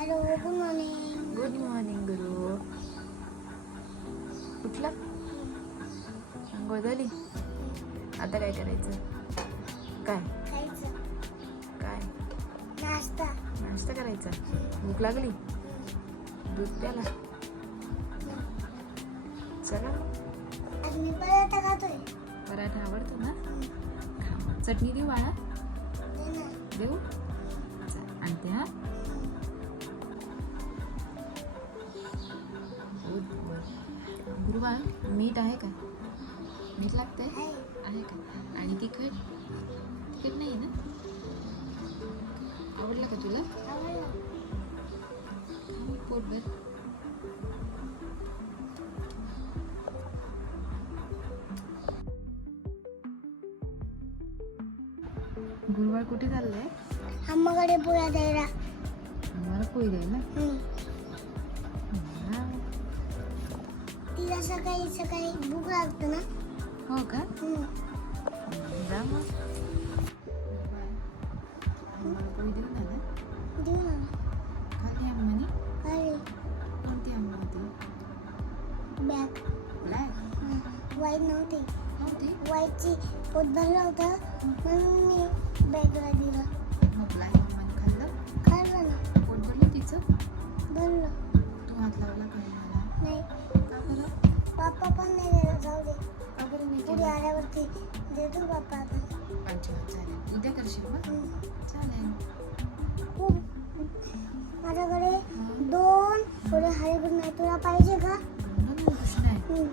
Hello good morning good morning गुरु. उठला? आंघोळ झाली आता काय करायचं? काय? खायचं. काय? नाश्ता. नाश्ता करायचा. भूक लागली? दूध प्याला? चला आज मी पराठा खातोय. पराठा आवडतो ना? खा. चटणी देऊ बाळा. देऊ? चल, आणते हा. गुरुबाळ मीठ आहे का? मीठ लागतंय? आहे. का? आणि तिखट? तिखट नाही ना? आवडलं का तुला? पोटभर. गुरुवार कुठे चाललंय? अम्माकडे पोळ्या द्यायला. मला पोळी द्याय तिला सकाळी सकाळी भूक लागते ना हो का हम्म. जा मग मला पोळी देऊ ना देऊ ना खाली अम्माने अरे कोणती अम्मा होती बॅग ब्लॅक वाईट नव्हती होती वाईटची पोट भरलं होतं म्हणून मी मग हम्म. चालेल खूप माझ्याकडे दोन पुढे हरिबुट नाही तुला पाहिजे का नाही हम्म.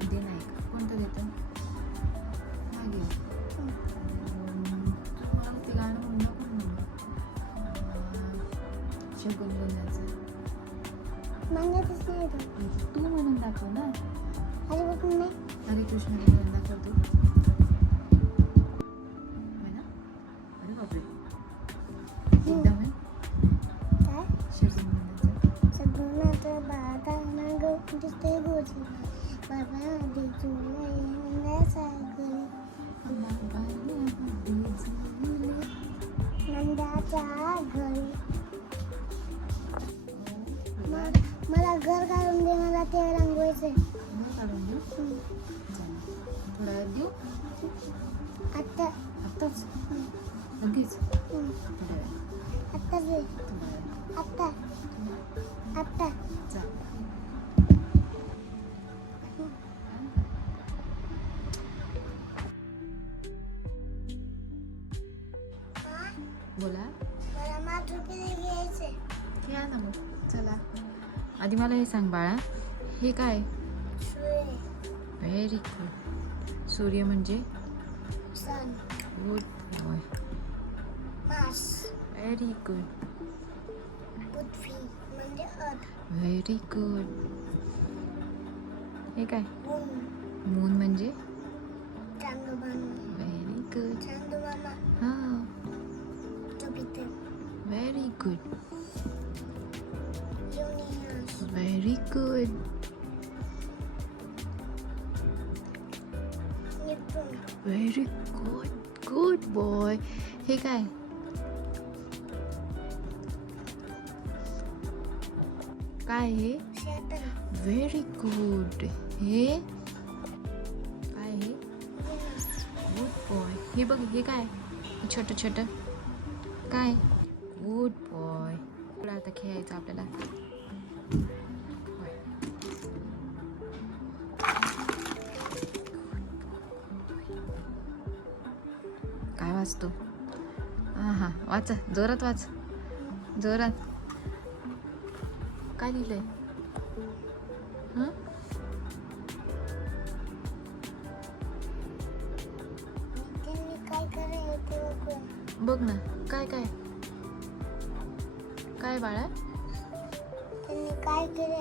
दे नाही का कोणतं देतं हा तू मला ते गाणं म्हणू नको म्हणू शगुन गुणाचं मागतच नाही तो म्हणून दाखव ना हरिबुट नाही हरे कृष्ण म्हणून दाखव तू मला घर काढून दे मला ते रंगवायचंय काढून देऊ थोडा आत्ता आत्ताच. लगेच. बोला. घ्या ना मग. चला. आधी मला हे सांग बाळा. हे काय? व्हेरी गुड सूर्य म्हणजे? गुड व्हेरी गुड पृथ्वी म्हणजे अर्थ व्हेरी गुड हे काय? ऊन मून म्हणजे? चांदोबामा. व्हेरी गुड चांदोबामा. हां. Jupiter very good Uranus very good Neptune very good good boy हे काय? काय हे व्हेरी गुड हे काय हे गुड बॉय हे बघ हे काय छोटं छोटं. काय? गुड बॉय थोडं आता खेळायचं आपल्याला. काय वाचतो हा हा वाचा जोरात वाच. जोरात. काय लिहिलंय बघ ना काय काय काय बाळा काय केले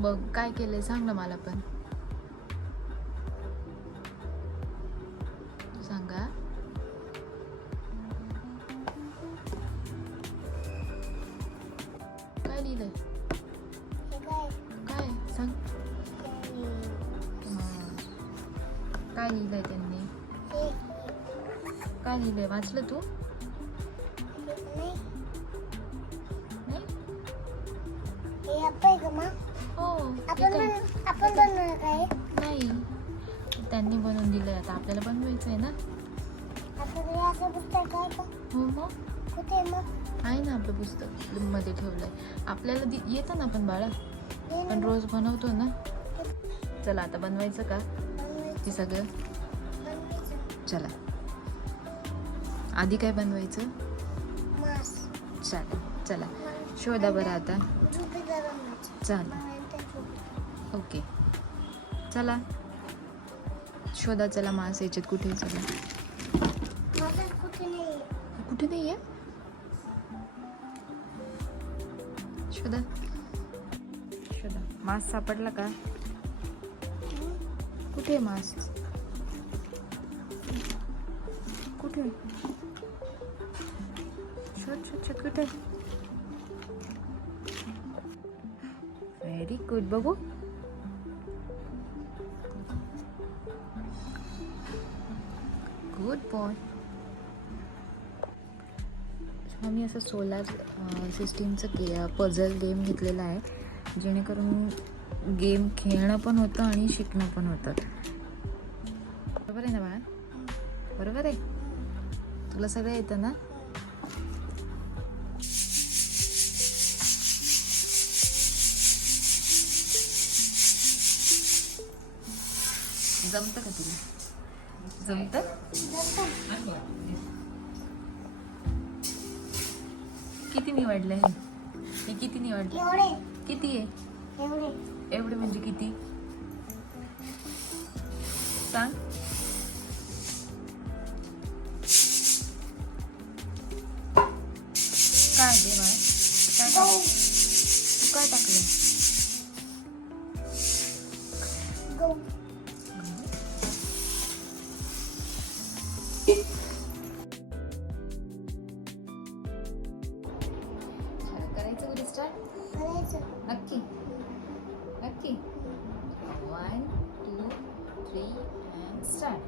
बघ काय केलंय सांग ना मला पण लिहिलंय काय सांग काय लिहिलंय त्यांनी काय लिहिलंय वाचलं तू नाही त्यांनी बनवून दिलंय आता आपल्याला बनवायचंय ना हो मग कुठे आहे मग. आहे ना आपलं पुस्तकमध्ये ठेवलंय. आपल्याला दि- येतं ना पण बाळा. पण रोज बनवतो ना. चला आता बनवायचं का? हे सगळं? बनवायचं. चला. आधी काय बनवायचं? मास. चालेल चला. शोधा बरं आता. बनवायचं. नंतर जुपिटर. ओके. चला. शोधा चला मास याच्यात कुठे चला मासात कुठे नाही. कुठे नाही आहे शोधा शोधा मास सापडला का? कुठे मास? कुठे? आहे? शोध शोध शोध कुठे? व्हेरी गुड बघू. गुड बॉय आम्ही असं सोलार सिस्टीमचं के पझल गेम घेतलेला आहे. जेणेकरून गेम खेळणं पण होतं आणि शिकणं पण होतं. बरोबर आहे ना बाळा? बरोबर आहे? तुला सगळं येतं ना? जमतं का तुला? जमतं. किती निवडलं हे? हे किती निवडलं? एवढे. किती आहे? एवढे. म्हणजे किती? सांग. काय काय टाकलं? Ready, start? Okay. Okay. One, two, three, and start.